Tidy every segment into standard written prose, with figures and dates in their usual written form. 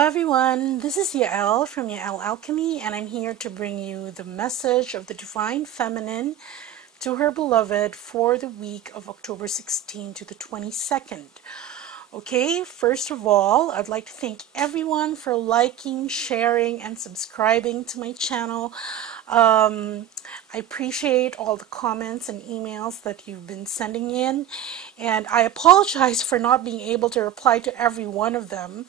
Hello everyone, this is Yael from Yael Alchemy, and I'm here to bring you the message of the Divine Feminine to her beloved for the week of October 16 to the 22nd. Okay, first of all, I'd like to thank everyone for liking, sharing, and subscribing to my channel. I appreciate all the comments and emails that you've been sending in, and I apologize for not being able to reply to every one of them,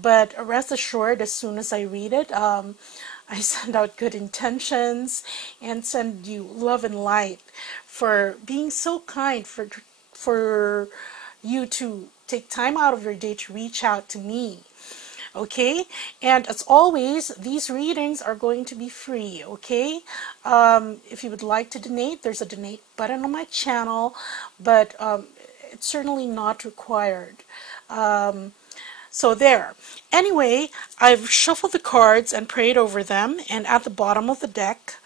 but rest assured, as soon as I read it, I send out good intentions and send you love and light for being so kind, for you to take time out of your day to reach out to me. Okay, and as always, these readings are going to be free. Okay, if you would like to donate, there's a donate button on my channel, but it's certainly not required. So there. Anyway, I've shuffled the cards and prayed over them, and at the bottom of the deck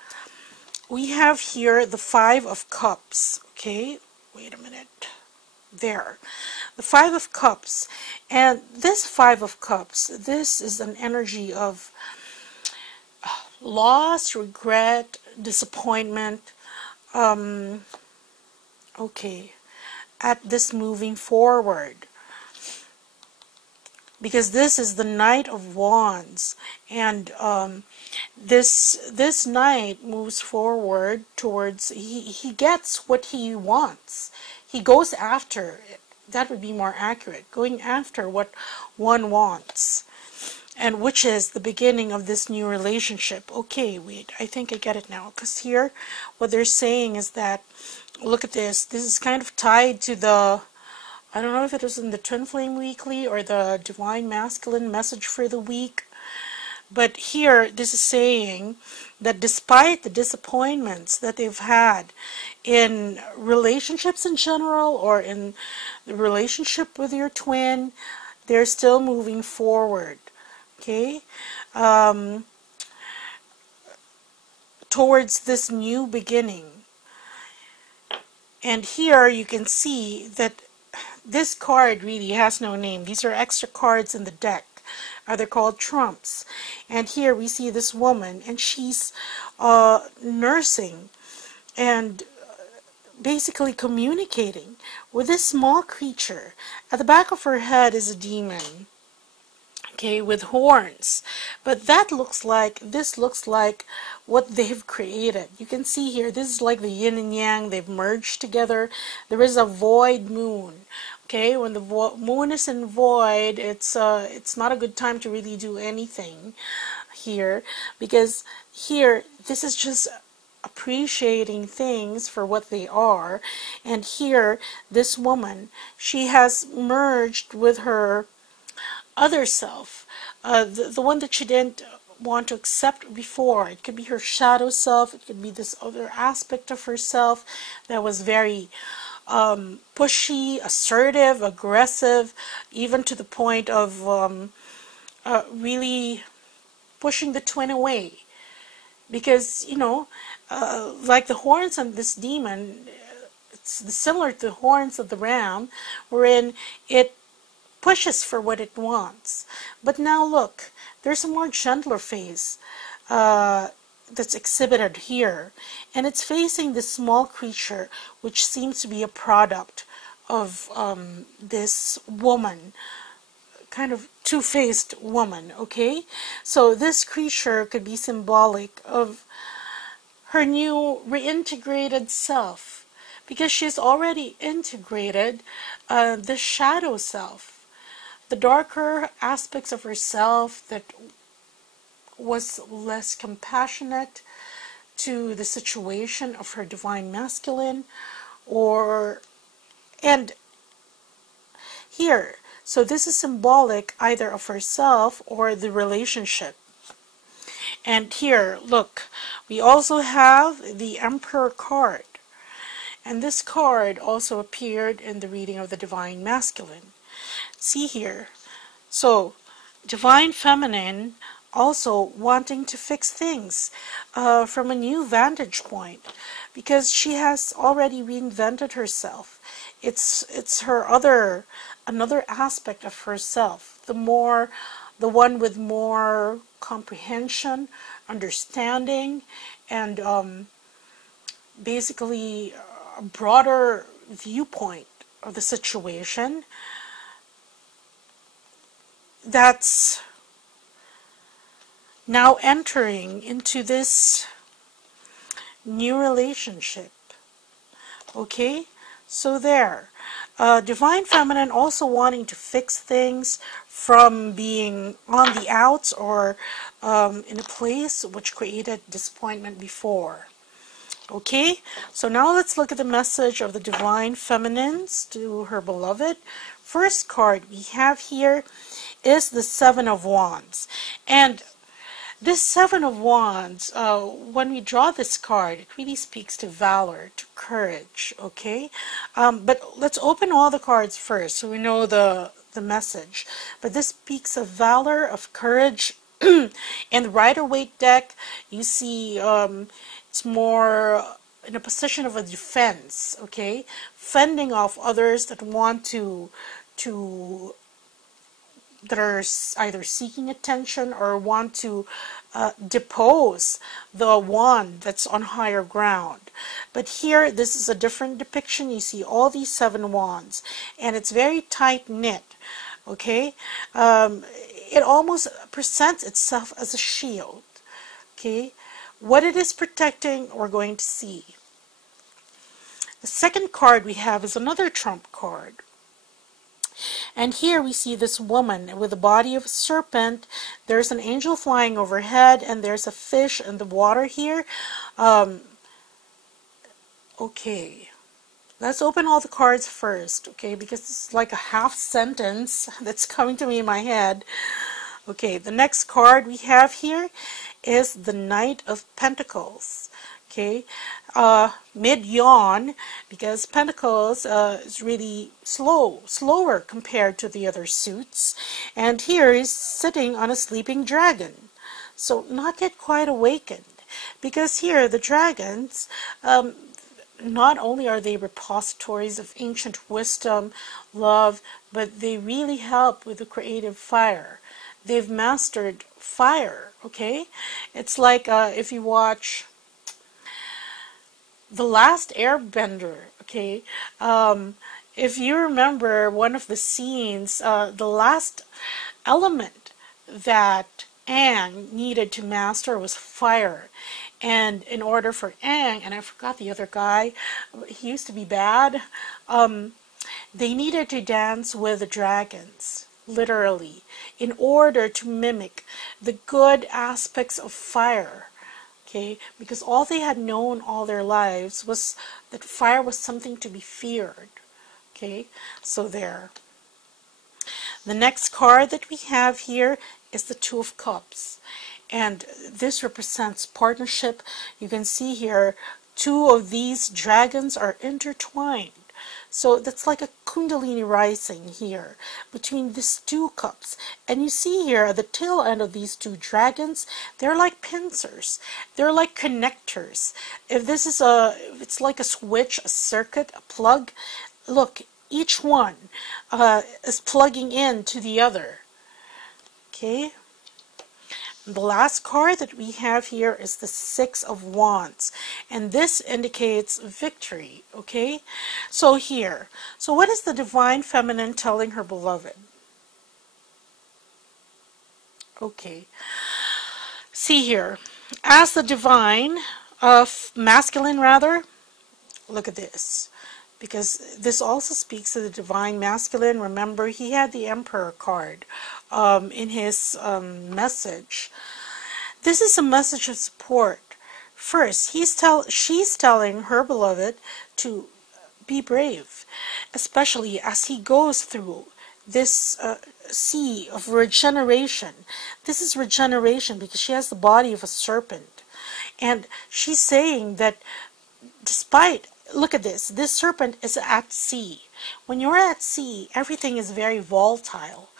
we have here the Five of Cups. Okay, wait a minute. There, the Five of Cups, and this Five of Cups, this is an energy of loss, regret, disappointment, okay, at this moving forward, because this is the Knight of Wands, and this knight moves forward towards, he gets what he wants. He goes after it. That would be more accurate. Going after what one wants. And which is the beginning of this new relationship. Okay, wait. I think I get it now. Because here, what they're saying is that, look at this. This is kind of tied to the, I don't know if it was in the Twin Flame Weekly or the Divine Masculine message for the week. But here, this is saying that despite the disappointments that they've had in relationships in general, or in the relationship with your twin, they're still moving forward, okay, towards this new beginning. And here you can see that this card really has no name. These are extra cards in the deck. They're called trumps. And here we see this woman, and she's nursing and basically communicating with this small creature. At the back of her head is a demon, okay, with horns. But that looks like, this looks like what they've created. You can see here, this is like the yin and yang. They've merged together. There is a void moon. Okay, when the moon is in void, it's not a good time to really do anything here, because here, this is just appreciating things for what they are. And here, this woman, she has merged with her other self, the one that she didn't want to accept before. It could be her shadow self. It could be this other aspect of herself that was very pushy, assertive, aggressive, even to the point of really pushing the twin away. Because, you know, like the horns of this demon, it's similar to the horns of the ram, wherein it pushes for what it wants. But now look, there's a more gentler phase that's exhibited here, and it's facing this small creature, which seems to be a product of this woman, kind of two-faced woman. Okay, so this creature could be symbolic of her new reintegrated self, because she's already integrated the shadow self, the darker aspects of herself that was less compassionate to the situation of her divine masculine, and here, so this is symbolic either of herself or the relationship. And here, look, we also have the Emperor card, and this card also appeared in the reading of the Divine Masculine. See here, so Divine Feminine also wanting to fix things from a new vantage point, because she has already reinvented herself. It's her another aspect of herself, the more the one with more comprehension, understanding, and basically a broader viewpoint of the situation, that's now entering into this new relationship. Okay, so there. Divine Feminine also wanting to fix things from being on the outs or in a place which created disappointment before. Okay, so now let's look at the message of the Divine Feminines to her beloved. First card we have here is the Seven of Wands. And this Seven of Wands, when we draw this card, it really speaks to valor, to courage, okay? But let's open all the cards first so we know the message. But this speaks of valor, of courage. In the Rider-Waite deck, you see it's more in a position of a defense, okay? Fending off others that want that are either seeking attention or want to depose the one that's on higher ground. But here, this is a different depiction. You see all these 7 wands, and it's very tight-knit, okay? It almost presents itself as a shield, okay? What it is protecting, we're going to see. The second card we have is another trump card. And here we see this woman with the body of a serpent. There's an angel flying overhead, and there's a fish in the water here. Okay, let's open all the cards first, okay, because this is like a half sentence that's coming to me in my head. Okay, the next card we have here is the Knight of Pentacles. Okay, mid-yawn, because Pentacles is really slower compared to the other suits. And here he's sitting on a sleeping dragon. So not yet quite awakened. Because here the dragons, not only are they repositories of ancient wisdom, love, but they really help with the creative fire. They've mastered fire, okay? It's like if you watch The Last Airbender, okay? If you remember one of the scenes, the last element that Aang needed to master was fire. And in order for Aang, and I forgot the other guy, he used to be bad, they needed to dance with the dragons, literally, in order to mimic the good aspects of fire. Okay, because all they had known all their lives was that fire was something to be feared. Okay, so there. The next card that we have here is the Two of Cups. And this represents partnership. You can see here, 2 of these dragons are intertwined. So that's like a Kundalini rising here between these 2 cups. And you see here at the tail end of these 2 dragons, they're like pincers. They're like connectors. If this is it's like a switch, a circuit, a plug. Look, each one is plugging into the other. Okay. The last card that we have here is the Six of Wands, and this indicates victory, okay? So here, so what is the Divine Feminine telling her beloved? Okay, see here, as the Divine, Masculine rather, look at this. Because this also speaks to the Divine Masculine. Remember, he had the Emperor card in his message. This is a message of support. First, she's telling her beloved to be brave, especially as he goes through this sea of regeneration. This is regeneration because she has the body of a serpent. And she's saying that despite, look at this serpent is at sea. When you're at sea, everything is very volatile.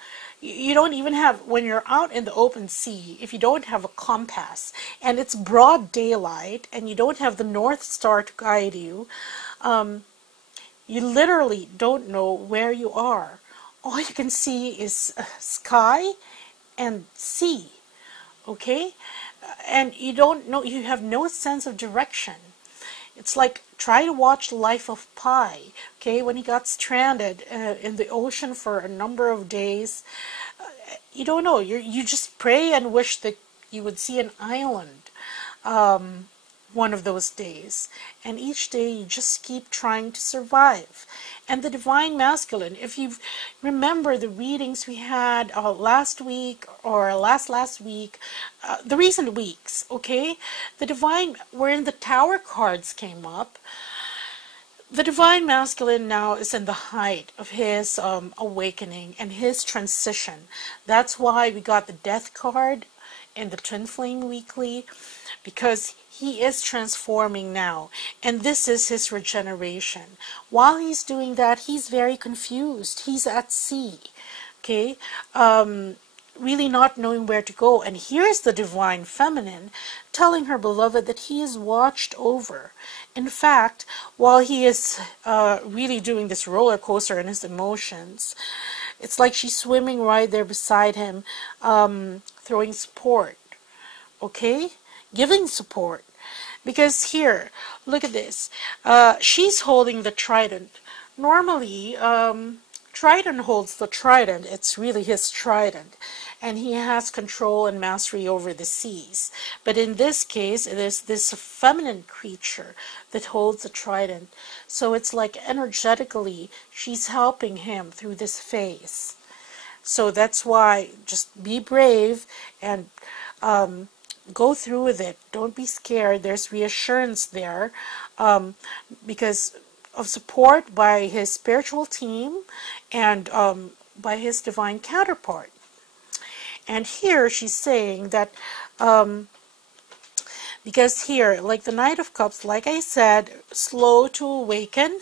You don't even have, when you're out in the open sea, if you don't have a compass, and it's broad daylight, and you don't have the North Star to guide you, you literally don't know where you are. All you can see is sky and see, okay? And you don't know, you have no sense of direction. It's like, try to watch Life of Pi, okay? When he got stranded in the ocean for a number of days, you don't know. You just pray and wish that you would see an island one of those days. And each day you just keep trying to survive. And the Divine Masculine, if you remember the readings we had last week or last week, the recent weeks, okay? The Divine, wherein the Tower cards came up, the Divine Masculine now is in the height of his awakening and his transition. That's why we got the Death card in the Twin Flame Weekly, because he is transforming now, and this is his regeneration. While he's doing that, he's very confused. He's at sea, okay? Really not knowing where to go. And here's the Divine Feminine telling her beloved that he is watched over. In fact, while he is really doing this roller coaster in his emotions, it's like she's swimming right there beside him, throwing support, okay? Giving support. Because here, look at this. She's holding the trident. Normally, Trident holds the trident. It's really his trident. And he has control and mastery over the seas. But in this case, it is this feminine creature that holds the trident. So it's like energetically, she's helping him through this phase. So that's why, just be brave and go through with it. Don't be scared. There's reassurance there because of support by his spiritual team and by his divine counterpart. And here she's saying that because here, like the Knight of Cups, like I said, slow to awaken,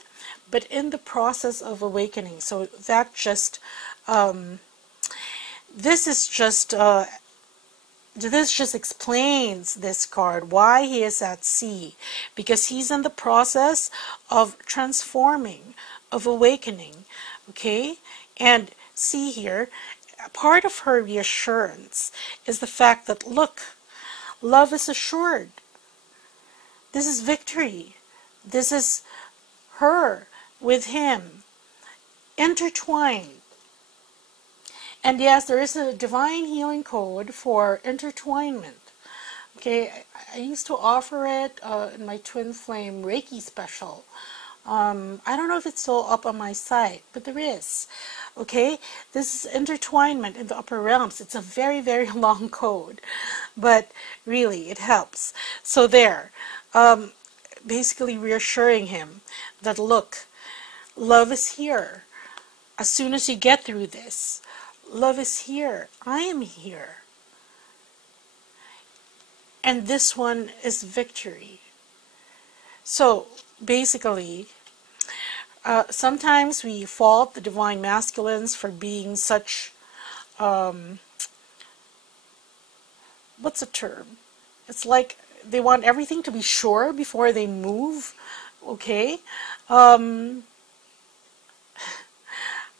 but in the process of awakening. So that just this just explains this card, why he is at sea, because he's in the process of transforming, of awakening, okay? And see here, part of her reassurance is the fact that, look, love is assured. This is victory. This is her with him, intertwined. And yes, there is a divine healing code for intertwinement. Okay, I used to offer it in my Twin Flame Reiki special. I don't know if it's still up on my site, but there is. Okay, this is intertwinement in the upper realms. It's a very, very long code, but really it helps. So there, basically reassuring him that, look, love is here. As soon as you get through this, love is here. I am here. And this one is victory. So basically, sometimes we fault the divine masculines for being such, what's the term? It's like they want everything to be sure before they move. Okay?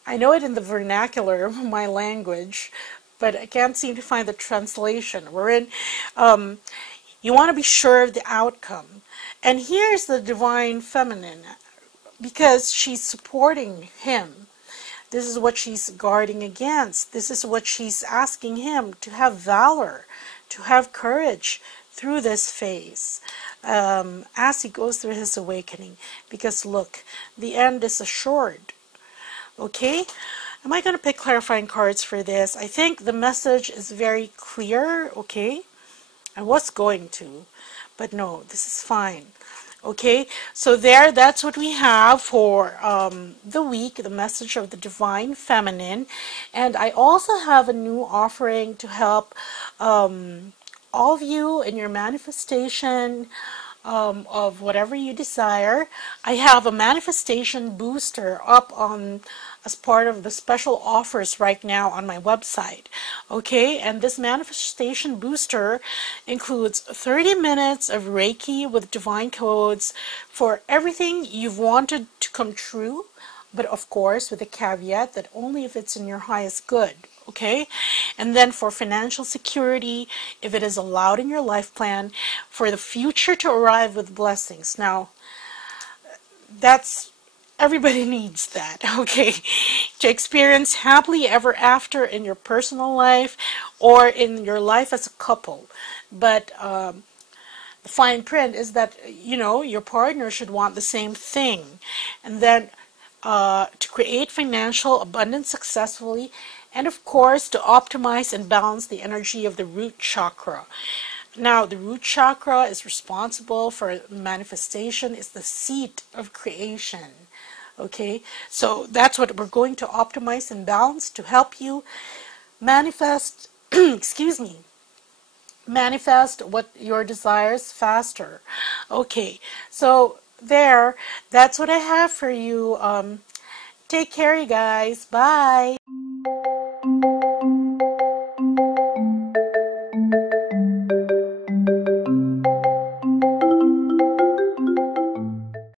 I know it in the vernacular of my language, but I can't seem to find the translation. Wherein you want to be sure of the outcome. And here's the divine feminine, because she's supporting him. This is what she's guarding against. This is what she's asking him to have valor, to have courage through this phase as he goes through his awakening. Because look, the end is assured. Okay, am I going to pick clarifying cards for this? I think the message is very clear, okay? I was going to, but no, this is fine. Okay, so there, that's what we have for the week, the message of the Divine Feminine. And I also have a new offering to help all of you in your manifestation of whatever you desire. I have a manifestation booster up on as part of the special offers right now on my website. Okay, and this manifestation booster includes 30 minutes of Reiki with divine codes for everything you've wanted to come true, but of course with a caveat that only if it's in your highest good. Okay, and then for financial security, if it is allowed in your life plan, for the future to arrive with blessings. Now, that's everybody needs that, okay, to experience happily ever after in your personal life or in your life as a couple. But the fine print is that, you know, your partner should want the same thing. And then to create financial abundance successfully, and of course to optimize and balance the energy of the root chakra. Now, the root chakra is responsible for manifestation, is the seat of creation. Okay, so that's what we're going to optimize and balance to help you manifest, excuse me, manifest what your desires faster. Okay, so that's what I have for you. Take care, you guys. Bye.